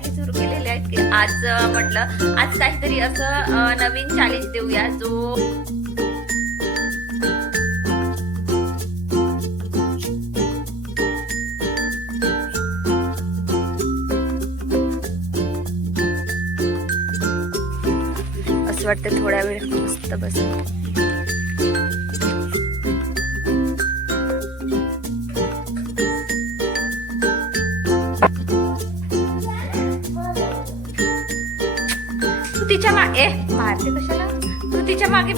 यासाठी सुरू केलेले आहेत की आज म्हटलं आज काहीतरी असं नवीन चॅलेंज देऊया जो असं वाटतं थोड्या वेळ मस्त बस तिच्यामागे मारते कशाला? तू तिच्यामागे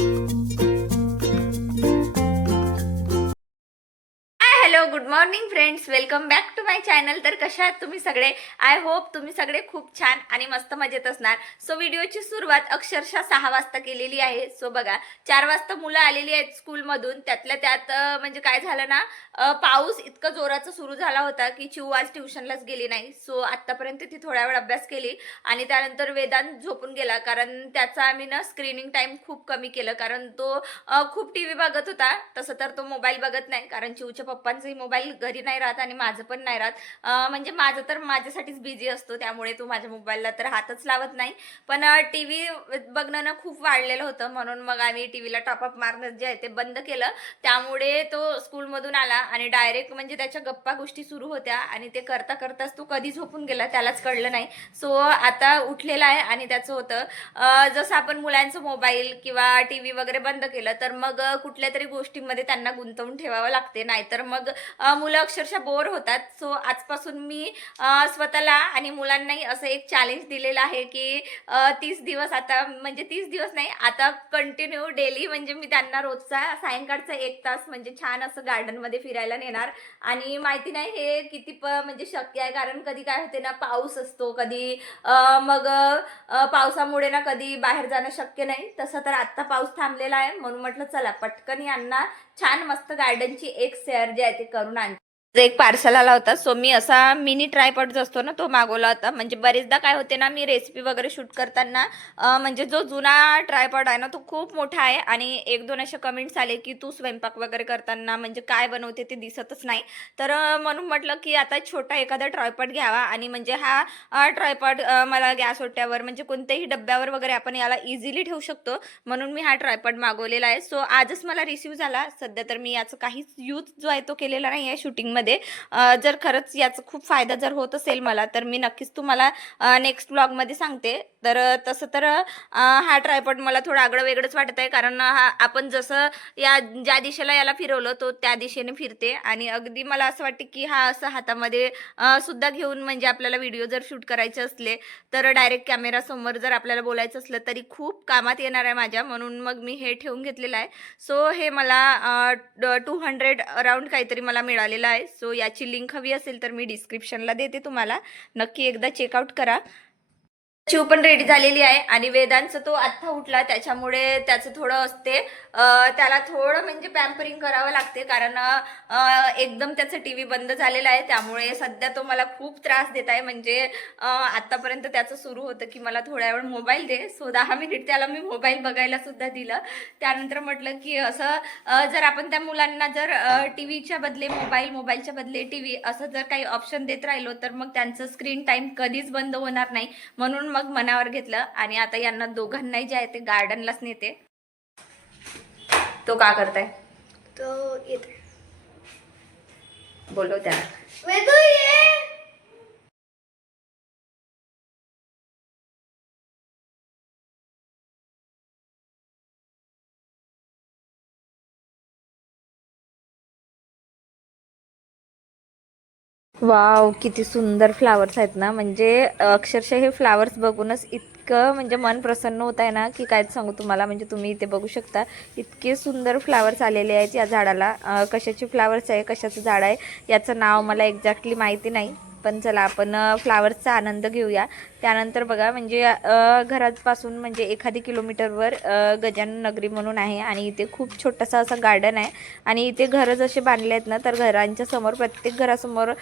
hi hello good morning friends welcome back my channel तर कशा आहात तुम्ही सगळे? आय होप तुम्ही सगळे खूप छान आणि मस्त मजेत असणार. सो व्हिडिओची सुरुवात अक्षरशः सहा वाजता केलेली आहे. सो बघा चार वाजता मुलं आलेली आहेत स्कूलमधून त्यातल्या त्यात म्हणजे काय झालं ना पाऊस इतका जोराचा सुरू झाला होता की चिऊ आज ट्युशनलाच गेली नाही. सो आत्तापर्यंत ती थोड्या वेळ अभ्यास केली आणि त्यानंतर वेदांत झोपून गेला. कारण त्याचा आम्ही ना स्क्रीनिंग टाईम खूप कमी केलं. कारण तो खूप टी व्ही बघत होता. तसं तर तो मोबाईल बघत नाही. कारण चिऊच्या पप्पांचाही मोबाईल घरी नाही राहत आणि माझं पण नाही घरात. म्हणजे माझं तर माझ्यासाठीच बिझी असतो त्यामुळे तो माझ्या मोबाईलला तर हातच लावत नाही. पण टी व्ही बघणं ना खूप वाढलेलं होतं म्हणून मग आम्ही टी व्हीला टॉपअप मारणं जे आहे ते बंद केलं. त्यामुळे तो स्कूलमधून आला आणि डायरेक्ट म्हणजे त्याच्या गप्पा गोष्टी सुरू होत्या आणि ते करता करताच तो कधी झोपून गेला त्यालाच कळलं नाही. सो आता उठलेला आहे आणि त्याचं होतं जसं आपण मुलांचं मोबाईल किंवा टी व्ही वगैरे बंद केलं तर मग कुठल्या तरी गोष्टींमध्ये त्यांना गुंतवून ठेवावं लागते. नाहीतर मग मुलं अक्षरशः बोर होतात. सो आजपासून मी स्वतःला आणि मुलांनाही असं एक चॅलेंज दिलेलं आहे की तीस दिवस आता म्हणजे तीस दिवस नाही आता कंटिन्यू डेली म्हणजे मी त्यांना रोजचा सायंकाळचा एक तास म्हणजे छान असं गार्डनमध्ये फिरायला नेणार. आणि माहिती नाही हे किती प म्हणजे शक्य आहे कारण कधी काय होते ना पाऊस असतो कधी मग पावसामुळे ना कधी बाहेर जाणं शक्य नाही. तसं तर आत्ता पाऊस थांबलेला आहे म्हणून म्हटलं चला पटकन यांना छान मस्त गार्डनची एक सेअर जे आहे ती करून आण एक पार्सल आला होता. सो मी असा मिनी ट्रायपॉड जो असतो ना तो मागवला होता. म्हणजे बरेचदा काय होते ना मी रेसिपी वगैरे शूट करताना म्हणजे जो जुना ट्रायपॉड आहे ना तो खूप मोठा आहे. आणि एक दोन असे कमेंट्स आले की तू स्वयंपाक वगैरे करताना म्हणजे काय बनवते ते दिसतच नाही. तर म्हणून म्हटलं की आता छोटा एखादा ट्रायपॉड घ्यावा. आणि म्हणजे हा ट्रायपॉड मला गॅस ओट्यावर म्हणजे कोणत्याही डब्यावर वगैरे आपण याला इझिली ठेवू शकतो. म्हणून मी हा ट्रायपॉड मागवलेला आहे. सो आजच मला रिसिव्ह झाला. सध्या तर मी याचं काहीच यूज जो आहे तो केलेला नाही आहे शूटिंगमध्ये ब्लॉगमध्ये जर खरंच याचा खूप फायदा जर होत असेल मला तर मी नक्कीच तुम्हाला नेक्स्ट ब्लॉगमध्ये सांगते. तर तसं तर हा ट्रायपॉड मला थोडं आगळं वेगळंच वाटत आहे. कारण हा आपण जसं या ज्या दिशेला याला फिरवलं तो त्या दिशेने फिरते. आणि अगदी मला असं वाटते की हा असं हातामध्ये सुद्धा घेऊन म्हणजे आपल्याला व्हिडिओ जर शूट करायचे असले तर डायरेक्ट कॅमेरासमोर जर आपल्याला बोलायचं असलं तरी खूप कामात येणार आहे माझ्या. म्हणून मग मी हे ठेवून घेतलेलं आहे. सो हे मला टू हंड्रेड अराउंड काहीतरी मला मिळालेलं आहे. सो याची लिंक हवी असेल तर मी डिस्क्रिप्शनला देते तुम्हाला. नक्की एकदा चेकआउट करा. शिव पण रेडी झालेली आहे आणि वेदांचं तो आत्ता उठला त्याच्यामुळे त्याचं थोडं असते. त्याला थोडं म्हणजे पॅम्परिंग करावं लागते कारण एकदम त्याचं टी व्ही बंद झालेला आहे. त्यामुळे सध्या तो मला खूप त्रास देत आहे. म्हणजे आत्तापर्यंत आतापर्यंत त्याचं सुरू होतं की मला थोड्या वेळ मोबाईल दे. सो दहा मिनिट त्याला मी मोबाईल बघायला सुद्धा दिलं. त्यानंतर म्हटलं की असं जर आपण त्या मुलांना जर टी व्हीच्या बदले मोबाईल मोबाईलच्या बदले टी व्ही असं जर काही ऑप्शन देत राहिलो तर मग त्यांचं स्क्रीन टाईम कधीच बंद होणार नाही. म्हणून मग मनावर घेतलं आणि आता यांना दोघांनाही जे आहे ते गार्डनलाच नेते. तो का करताय? तो येते बोलव त्याला. वाव किती सुंदर फ्लावर्स आहेत ना. म्हणजे अक्षरशः हे फ्लावर्स बघूनच इतकं म्हणजे मन प्रसन्न होत आहे ना की काय सांगू तुम्हाला. म्हणजे तुम्ही इथे बघू शकता इतके सुंदर फ्लावर्स आलेले आहेत या झाडाला. कशाचे फ्लावर्स आहे कशाचं झाड आहे याचं नाव मला एक्झॅक्टली माहिती नाही. पण चला आपण फ्लावर्सचा आनंद घेऊया. त्यानंतर बघा म्हणजे घरापासून म्हणजे एखादी किलोमीटरवर गजानन नगरी म्हणून आहे आणि इथे खूप छोटंसं असं गार्डन आहे. आणि इथे घरं जसे बांधले आहेत ना तर घरांच्या समोर प्रत्येक घरासमोर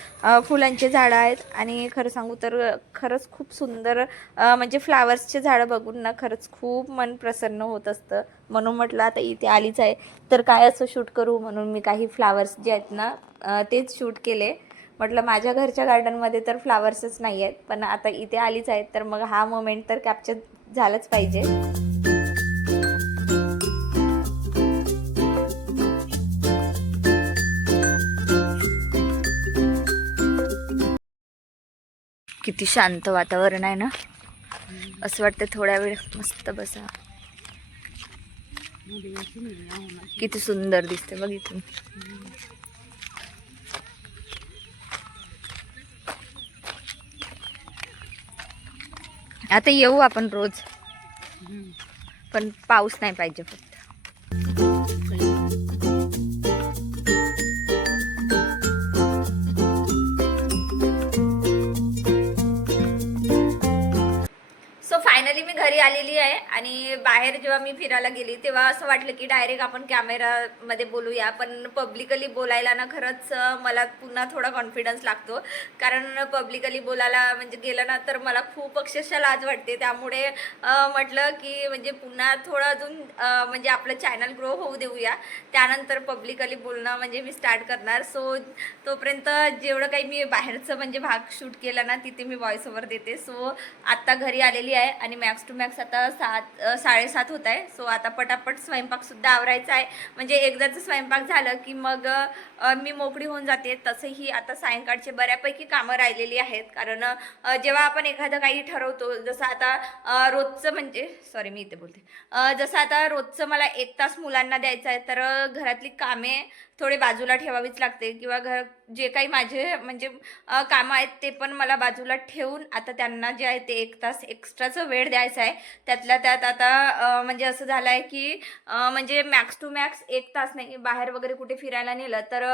फुलांचे झाडं आहेत. आणि खरं सांगू तर खरंच खूप सुंदर म्हणजे फ्लावर्सचे झाडं बघून ना खरंच खूप मन प्रसन्न होत असतं. म्हणून म्हटलं आता इथे आलीच आहे. तर काय असं शूट करू म्हणून मी काही फ्लावर्स जे आहेत ना तेच शूट केले. म्हटलं माझ्या घरच्या गार्डनमध्ये तर फ्लावर्सच नाही आहेत पण आता इथे आलीच आहेत तर मग हा मोमेंट तर कॅप्चर झालंच पाहिजे. किती शांत वातावरण आहे ना? असं वाटतं थोड्या वेळ मस्त बसा. किती सुंदर दिसते बघ इथून. आता येऊ आपण रोज. पण पाऊस नाही पाहिजे आलेली आहे आणि बाहेर जेव्हा मी फिरायला गेली तेव्हा असं वाटलं की डायरेक्ट आपण कॅमेरामध्ये बोलूया. पण पब्लिकली बोलायला ना खरंच मला पुन्हा थोडा कॉन्फिडन्स लागतो. कारण पब्लिकली बोलायला म्हणजे गेलं ना तर मला खूप अक्षरशः लाज वाटते. त्यामुळे म्हटलं की म्हणजे पुन्हा थोडं अजून म्हणजे आपलं चॅनल ग्रो होऊ देऊया. त्यानंतर पब्लिकली बोलणं म्हणजे मी स्टार्ट करणार. सो तोपर्यंत जेवढं काही मी बाहेरचं म्हणजे भाग शूट केला ना तिथे मी व्हॉइस ओव्हर देते. सो आत्ता घरी आलेली आहे आणि मॅक्स टू मॅक्स आता सात साडेसात होत आहे. सो आता पटापट स्वयंपाकसुद्धा आवरायचा आहे. म्हणजे एकदाचं स्वयंपाक झालं की मग मी मोकळी होऊन जाते. तसंही आता सायंकाळचे बऱ्यापैकी कामं राहिलेली आहेत. कारण जेव्हा आपण एखादं काही ठरवतो जसं आता रोजचं म्हणजे सॉरी मी इथे बोलते. जसं आता रोजचं मला एक तास मुलांना द्यायचं आहे तर घरातली कामे थोडे बाजूला ठेवावीच लागते. किंवा घर जे काही माझे म्हणजे कामं आहेत ते पण मला बाजूला ठेवून आता त्यांना जे आहे ते एक तास एक्स्ट्राचं वेळ द्यायचा आहे. त्यातल्या त्यात आता म्हणजे असं झालं आहे की म्हणजे मॅक्स टू मॅक्स एक तास नाही बाहेर वगैरे कुठे फिरायला नेलं तर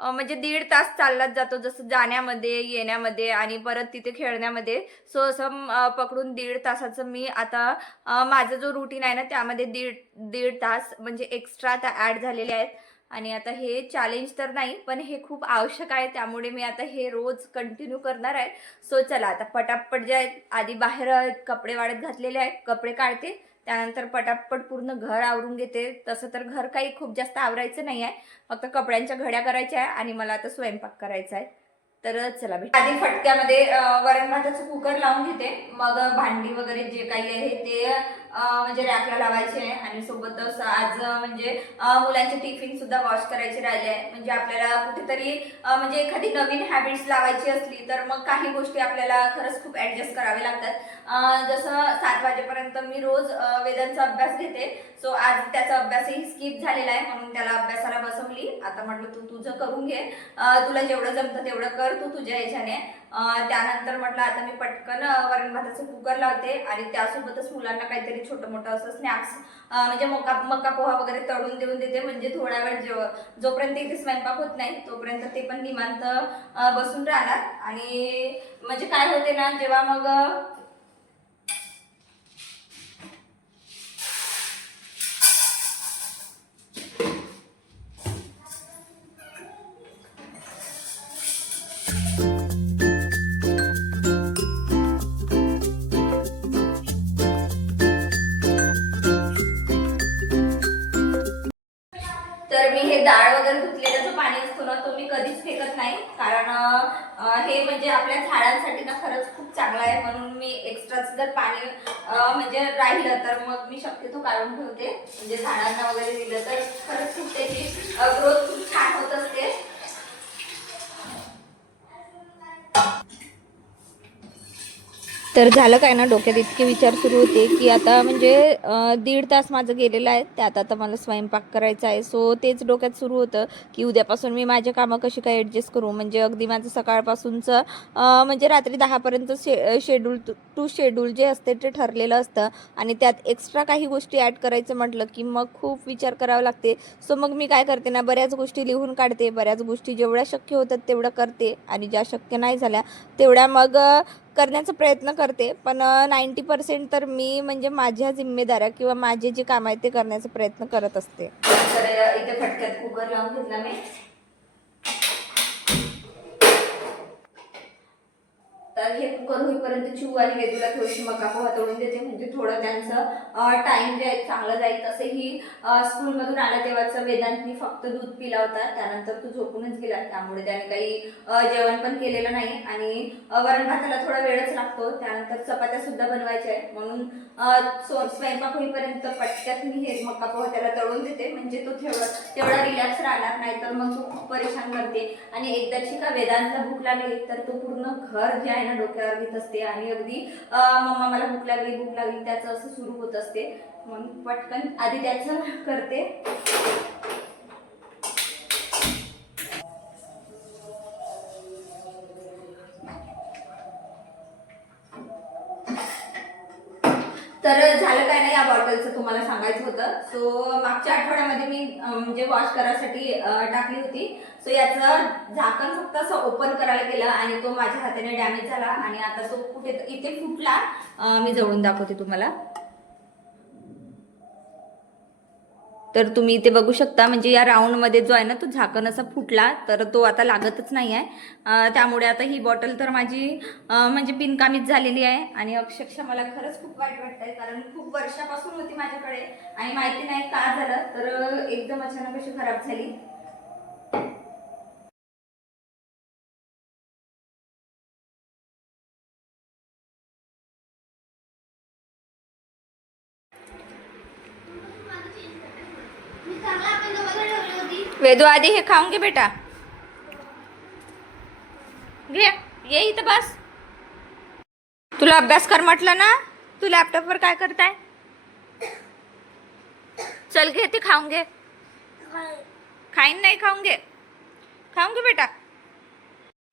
म्हणजे दीड तास चाललाच जातो जसं जाण्यामध्ये येण्यामध्ये आणि परत तिथे खेळण्यामध्ये. सो असं पकडून दीड तासाचं मी आता माझं माझा जो रुटीन आहे ना त्यामध्ये दीड दीड तास म्हणजे एक्स्ट्रा आता ॲड झालेले आहेत. आणि आता हे चॅलेंज तर नाही पण हे खूप आवश्यक आहे. त्यामुळे मी आता हे रोज कंटिन्यू करणार आहे. सो चला आता पटापट जे आहेत आधी बाहेर कपडे वाढत घातलेले आहेत कपडे काढते. त्यानंतर पटापट पूर्ण घर आवरून घेते. तसं तर घर काही खूप जास्त आवरायचं नाही आहे. फक्त कपड्यांच्या घड्या करायच्या आहे आणि मला आता स्वयंपाक करायचा आहे. तर चला भेट आधी फटक्यामध्ये वरण भाताचं कुकर लावून घेते. मग भांडी वगैरे जे काही आहे ते म्हणजे रॅकला लावायचे आणि सोबतच आज म्हणजे मुलांचे टिफिन सुद्धा वॉश करायचे राहिले. आहे म्हणजे आपल्याला कुठेतरी म्हणजे एखादी नवीन हॅबिट्स लावायची असली तर मग काही गोष्टी आपल्याला खरंच खूप ॲडजस्ट करावे लागतात. जसं सात वाजेपर्यंत मी रोज वेदांचा अभ्यास घेते. सो आज त्याचा अभ्यासही स्किप झालेला आहे म्हणून त्याला अभ्यासाला बसवली. आता म्हटलं तू तुझं करून घे. तुला जेवढं जमतं तेवढं कर तू तुझ्या ह्याच्याने. त्यानंतर म्हटलं आता मी पटकन वरण भाताचं कुकर लावते आणि त्यासोबतच मुलांना काहीतरी छोटं मोठं असं स्नॅक्स म्हणजे मका मका पोहा वगैरे तळून देऊन देते म्हणजे थोडा वेळ जेव जोपर्यंत इथे स्वयंपाक होत नाही तोपर्यंत ते पण निवांत बसून राहणार. आणि म्हणजे काय होते ना जेव्हा मग नाही. कारण हे म्हणजे आपल्या झाडांसाठी ना खरंच खूप चांगलं आहे. म्हणून मी एक्स्ट्राच जर पाणी म्हणजे राहिलं तर मग मी शक्यतो काढून ठेवते. म्हणजे झाडांना वगैरे दिलं तर खरंच खूप त्याची ग्रोथ खूप छान होत असते. तर झालं काय ना डोक्यात इतके विचार सुरू होते की आता म्हणजे दीड तास माझं गेलेलं आहे. त्यात आता मला स्वयंपाक करायचा आहे. सो तेच डोक्यात सुरू होतं की उद्यापासून मी माझे कामं कशी काय ॲडजस्ट करू? म्हणजे अगदी माझं सकाळपासूनचं म्हणजे रात्री दहापर्यंत शे शेड्यूल टू शेड्यूल जे असते ते ठरलेलं असतं. आणि त्यात एक्स्ट्रा काही गोष्टी ॲड करायचं म्हटलं की मग खूप विचार करावा लागते. सो मग मी काय करते ना बऱ्याच गोष्टी लिहून काढते. बऱ्याच गोष्टी जेवढ्या शक्य होतात तेवढं करते. आणि ज्या शक्य नाही झाल्या तेवढ्या मग करण्याचा प्रयत्न करते पण नाईंटी पर्सेंट तर मी म्हणजे माझ्या जिम्मेदाऱ्या किंवा माझे जे काम आहे ते करण्याचा प्रयत्न करत असते. इथे फटक्यात कुकर लावून घेतला मी. तर हे कुकर होईपर्यंत चिव आणि वेदूला थोडीशी मका पोहा तोडून देते. म्हणजे थोडं त्यांचं टाइम जे आहे चांगलं जाईल तसेही स्कूलमधून आलं तेव्हाचं वेदांतनी फक्त दूध पिला होता. त्यानंतर तो झोपूनच गेला. त्यामुळे त्याने काही जेवण पण केलेलं नाही. आणि वरण भाताला थोडा वेळच लागतो. त्यानंतर चपात्या सुद्धा बनवायच्या आहेत. म्हणून स्वयंपाक होईपर्यंत पटक्यात मी हे मका पोहा त्याला तळून देते. म्हणजे तो तेवढा तेवढा रिलॅक्स राहणार नाही तर मग तो खूप परेशान करते. आणि एकदाची का वेदांतला भूक लागली तर तो पूर्ण घर जे आहे ना डोक्यावर घेत असते. आणि अगदी मम्मा मला भूक लागली भूक लागली त्याचं असं सुरू होत असते. म्हणून पटकन आधी त्याचं करते. सो मागच्या आठवड्यामध्ये मी म्हणजे वॉश करायसाठी टाकली होती. सो याचं झाकण फक्त असं ओपन करायला गेलं आणि तो माझ्या हाताने डॅमेज झाला आणि आता तो कुठे इथे फुटला. मी जवळून दाखवते तुम्हाला. तर तुम्ही इथे बघू शकता म्हणजे या राऊंडमध्ये जो आहे ना तो झाकण असा फुटला तर तो आता लागतच नाही आहे. त्यामुळे आता ही बॉटल तर माझी म्हणजे बिनकामीच झालेली आहे. आणि अक्षरशः मला खरंच खूप वाईट वाटतंय कारण खूप वर्षापासून होती माझ्याकडे. आणि माहिती नाही का झालं तर एकदम अचानक अशी खराब झाली. ठेवली होती वेदू आधी हे खाऊन घे बेटा। घे ये इथं बस। तुला अभ्यास कर म्हटलं ना तू लॅपटॉपवर काय करताय चल घे ते खाऊन घे खाईन नाही खाऊन घे खाऊन घे बेटा।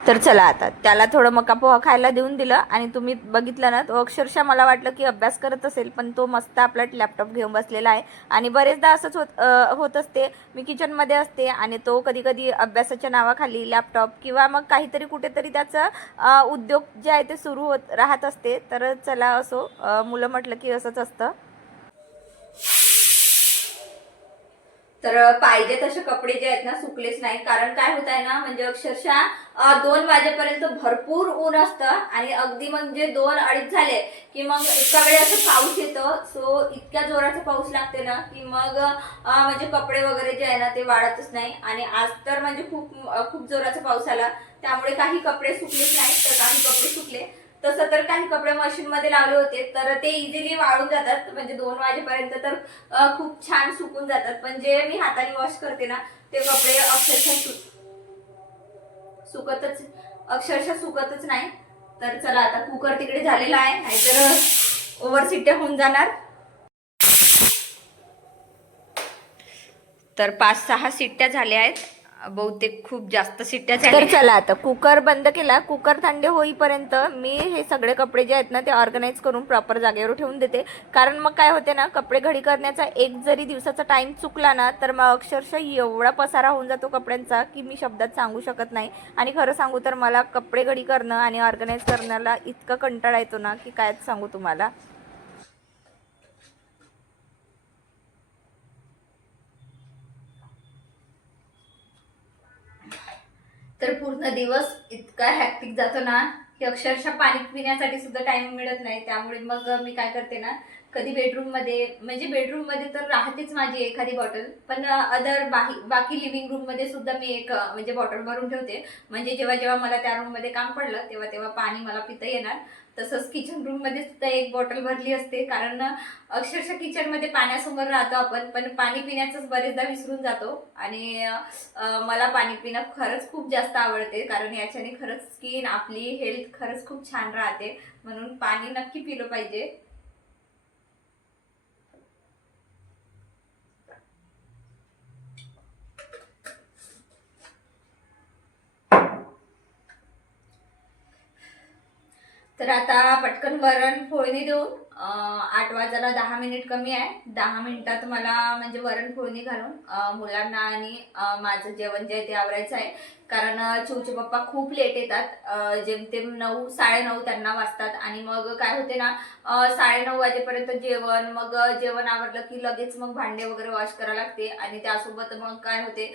तर चला आता. त्याला थोडं मका पोहा खायला देऊन दिलं आणि तुम्ही बघितलं ना तो अक्षरशः मला वाटलं की अभ्यास करत असेल पण तो मस्त आपला लॅपटॉप घेऊन बसलेला आहे. आणि बरेचदा असंच होत होत असते. मी किचनमध्ये असते आणि तो कधी कधी अभ्यासाच्या नावाखाली लॅपटॉप किंवा मग काहीतरी कुठेतरी त्याचं उद्योग जे आहे ते सुरू होत राहत असते. तर चला असो मुलं म्हटलं की असंच असतं. तर पाहिजे तसे कपडे जे आहेत ना सुकलेच नाही कारण काय होत आहे ना म्हणजे अक्षरशः दोन वाजेपर्यंत भरपूर ऊन असतं आणि अगदी म्हणजे दोन अडीच झाले की मग एका वेळे असं पाऊस येतो. सो इतक्या जोराचा पाऊस लागते ना की मग म्हणजे कपडे वगैरे जे आहे ना ते वाढतच नाही. आणि आज तर म्हणजे खूप खूप जोराचा पाऊस आला. त्यामुळे काही कपडे सुकलेच नाही तर काही कपडे सुकले. तसं तर काही कपडे मशीन मध्ये लावले होते तर ते इझिली वाळून जातात. म्हणजे दोन वाजेपर्यंत तर खूप छान सुकून जातात. पण जे मी हाताने वॉश करते ना ते कपडे अक्षरशः सुकतच अक्षरशः सुकतच नाही. तर चला आता कुकर तिकडे झालेला आहे नाहीतर ओव्हर सिट्ट्या होऊन जाणार. तर पाच सहा शिट्ट्या झाल्या आहेत. बहुतेक खूप जास्त शिट्ट्या तर चला आता कुकर बंद केला कुकर थंड होईपर्यंत मी हे सगळे कपडे जे आहेत ना ते ऑर्गनाईज करून प्रॉपर जागेवर ठेवून देते. कारण मग काय होते ना कपडे घडी करण्याचा एक जरी दिवसाचा टाइम चुकला ना तर मग अक्षरशः एवढा पसारा होऊन जातो कपड्यांचा की मी शब्दात सांगू शकत नाही. आणि खरं सांगू तर मला कपडे घडी करणं आणि ऑर्गनाईज करण्याला इतका कंटाळा येतो ना की कायच सांगू तुम्हाला. तर पूर्ण दिवस इतका हॅक्टिक जातो ना की अक्षरशः पाणी पिण्यासाठी सुद्धा टाइम मिळत नाही. त्यामुळे मग मी काय करते ना कधी बेडरूममध्ये म्हणजे बेडरूममध्ये तर राहतेच माझी एखादी बॉटल पण अदर बाकी बाकी लिव्हिंग रूममध्ये सुद्धा मी एक म्हणजे बॉटल भरून ठेवते. म्हणजे जेव्हा जेव्हा मला त्या रूममध्ये काम पडलं तेव्हा तेव्हा पाणी मला पिता येणार. तसंच किचन रूममध्ये सुद्धा एक बॉटल भरली असते. कारण अक्षरशः किचनमध्ये पाण्यासमोर राहतो आपण पण पाणी पिण्याचंच बरेचदा विसरून जातो. आणि मला पाणी पिणं खरंच खूप जास्त आवडते. कारण याच्याने खरंच स्किन आपली हेल्थ खरंच खूप छान राहते. म्हणून पाणी नक्की पिलं पाहिजे. तर आता पटकन वरण फोडणी देऊन आठ वाजायला दहा मिनिट कमी आहे. दहा मिनिटात मला म्हणजे वरण फोडणी घालून मुलांना आणि माझं जेवण जे आहे ते आवरायचं आहे. कारण चिवचे पप्पा खूप लेट येतात. जेमतेम नऊ साडेनऊ त्यांना वाजतात. आणि मग काय होते ना साडे साडेनऊ वाजेपर्यंत जेवण मग जेवण आवडलं की लगेच मग भांडे वगैरे वॉश करावं लागते. आणि त्यासोबत मग काय होते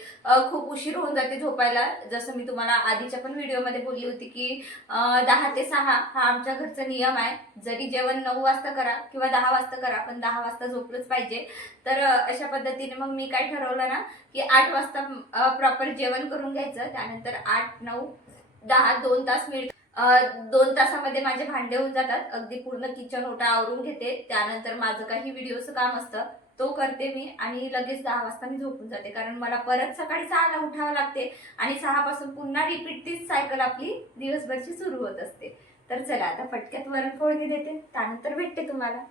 खूप उशीर होऊन जाते झोपायला. जसं मी तुम्हाला आधीच्या पण व्हिडिओमध्ये बोलली होती की दहा ते सहा हा आमच्या घरचा नियम आहे. जरी जेवण नऊ वाजता करा किंवा दहा वाजता करा पण दहा वाजता झोपलंच पाहिजे. तर अशा पद्धतीने मग मी काय ठरवलं ना की आठ वाजता प्रॉपर जेवण करून घ्यायचं. त्यानंतर आठ नऊ दहा दोन तास मिळ दोन तासामध्ये माझे भांडे होऊन जातात. अगदी पूर्ण किचन ओटा आवरून घेते. त्यानंतर माझं काही व्हिडिओचं काम असतं तो करते मी आणि लगेच दहा वाजता मी झोपून जाते. कारण मला परत सकाळी सहाला उठावं लागते आणि सहापासून पुन्हा रिपीट तीच सायकल आपली दिवसभरची सुरू होत असते. तर चला आता फटक्यात वरण फोडणी देते. त्यानंतर भेटते तुम्हाला.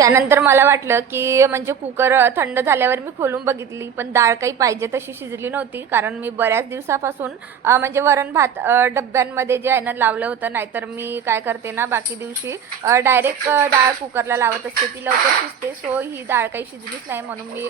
त्यानंतर मला वाटलं की म्हणजे कुकर थंड झाल्यावर मी खोलून बघितली पण डाळ काही पाहिजे तशी शिजली नव्हती कारण मी बऱ्याच दिवसापासून म्हणजे वरण भात डब्यांमध्ये जे आहे ना लावलं होतं नाहीतर मी काय करते ना बाकी दिवशी डायरेक्ट डाळ कुकरला लावत असते ती लवकर शिजते सो ही डाळ काही शिजलीच नाही म्हणून मी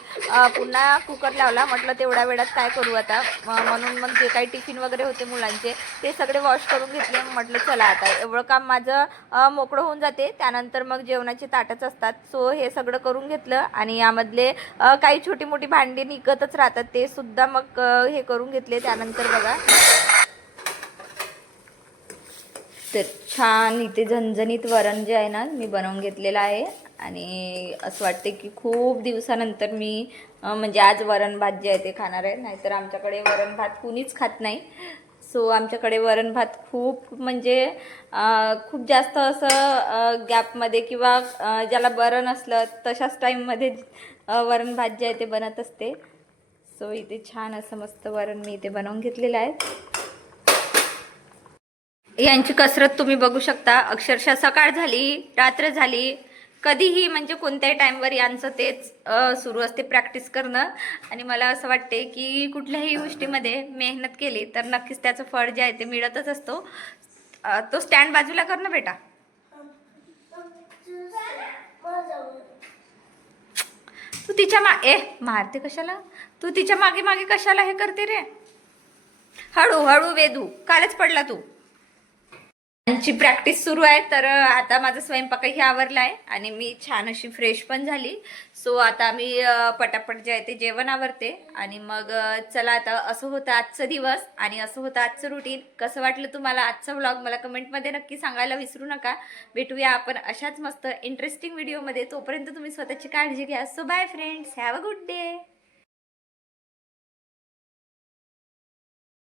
पुन्हा कुकर लावला म्हटलं तेवढ्या वेळात काय करू आता म्हणून मग जे काही टिफिन वगैरे होते मुलांचे ते सगळे वॉश करून घेतले म्हटलं चला आता एवढं काम माझं मोकळं होऊन जाते त्यानंतर मग जेवणाचे ताटच असतात सो हे सगळं करून घेतलं आणि यामधले काही छोटी मोठी भांडी निघतच राहतात ते सुद्धा मग हे करून घेतले त्यानंतर बघा. तर छान इथे झणझणीत वरण जे आहे ना मी बनवून घेतलेलं आहे. आणि असं वाटते की खूप दिवसानंतर मी म्हणजे आज वरण भात जे आहे ते खाणार आहे. नाहीतर आमच्याकडे वरण भात कुणीच खात नाही. सो आमच्याकडे वरण भात खूप म्हणजे खूप जास्त असं गॅपमध्ये किंवा ज्याला बरं नसलं तशाच टाईममध्ये वरण भात जे आहे ते बनत असते. सो इथे छान असं मस्त वरण मी इथे बनवून घेतलेलं आहे. यांची कसरत तुम्ही बघू शकता. अक्षरशः सकाळ झाली रात्र झाली कधीही म्हणजे कोणत्याही टाईमवर यांचं तेच सुरू असते प्रॅक्टिस करणं. आणि मला असं वाटते की कुठल्याही गोष्टीमध्ये मेहनत केली तर नक्कीच त्याचं फळ जे आहे ते मिळतच असतो. तो स्टँड बाजूला कर ना बेटा. तू तिच्या मा ए मारते कशाला? तू तिच्यामागे मागे कशाला हे करते रे? हळू हळू वेदू कालच पडला तू. त्यांची प्रॅक्टिस सुरू आहे तर आता माझा स्वयंपाकही आवरला आहे आणि मी छान अशी फ्रेश पण झाली. सो आता मी पटापट जे आहे ते जेवण आवरते आणि मग चला आता असं होतं आजचं दिवस आणि असं होतं आजचं रुटीन कसं वाटलं तुम्हाला आजचं व्लॉग मला कमेंटमध्ये नक्की सांगायला विसरू नका. भेटूया आपण अशाच मस्त इंटरेस्टिंग व्हिडिओमध्ये तोपर्यंत तुम्ही स्वतःची काळजी घ्या. So bye friends have a good day